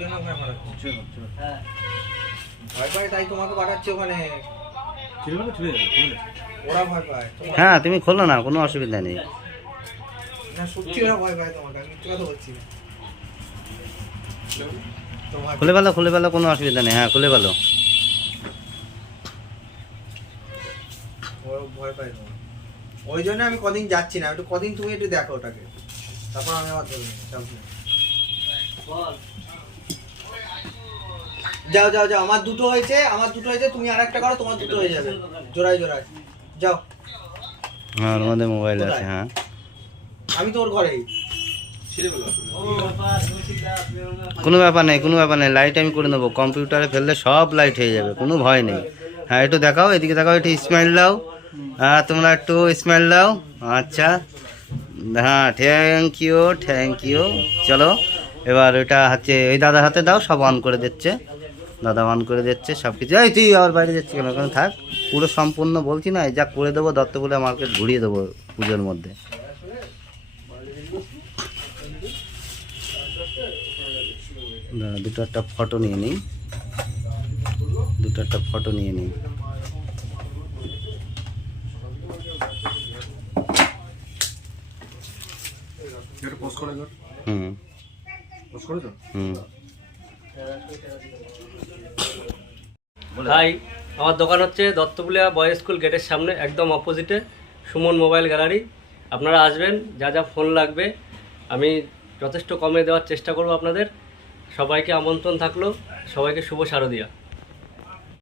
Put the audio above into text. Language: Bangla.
জন্য ওখানে পাঠাচ্ছি। ভয় পায় তাই তোমাকে পাঠাচ্ছি ওখানে। ওরা ভয় পায়। হ্যাঁ তুমি খোলো না, কোনো অসুবিধা নেই। না সত্যি ওরা ভয় পায় তোমাকে, আমি মিথ্যে কথা বলছি না। খুলে ফেলো, কোনো অসুবিধা নেই। হ্যাঁ খুলে ফেলো। ওরা ভয় পায় তোমার, ওই জন্য আমি কদিন যাচ্ছি না। একটু কদিন তুমি একটু দেখো ওটাকে, তারপর আমি আবার ধরে নেবো। যাও যাও যাও, আমার দুটো হয়েছে, তুমি আর একটা করো, তোমার দুটো হয়ে যাবে। জোড়ায় জোড়ায় যাও। হ্যাঁ ওর মধ্যে মোবাইল আছে। হ্যাঁ আমি তো ওর ঘরেই। কোনো ব্যাপার নেই, লাইট আমি করে নেবো। কম্পিউটারে ফেললে সব লাইট হয়ে যাবে, কোনো ভয় নেই। হ্যাঁ একটু দেখাও, এদিকে দেখাও, একটু স্মাইল দাও। হ্যাঁ তোমরা একটু স্মাইল দাও। আচ্ছা হ্যাঁ থ্যাংক ইউ। চলো এবার ওইটা হচ্ছে ওই দাদার হাতে দাও, সব অন করে দিচ্ছে। দাদা অন করে দিচ্ছে সব কিছু। এই তুই আবার বাইরে যাচ্ছি কেন? ওখানে থাক, পুরো সম্পূর্ণ বলছি না, যা করে দেবো দত্তপুরে মার্কেট ঘুরিয়ে দেবো পুজোর মধ্যে। দুটো একটা ফটো নিয়ে নিই। হাই, আমার দোকান হচ্ছে দত্তপুলিয়া বয়েজ স্কুল গেটের সামনে, একদম অপোজিটে সুমন মোবাইল গ্যালারি। আপনারা আসবেন, যা যা ফোন লাগবে আমি যথেষ্ট কমে দেওয়ার চেষ্টা করব আপনাদের। সবাইকে আমন্ত্রণ থাকলো, সবাইকে শুভ শারদিয়া।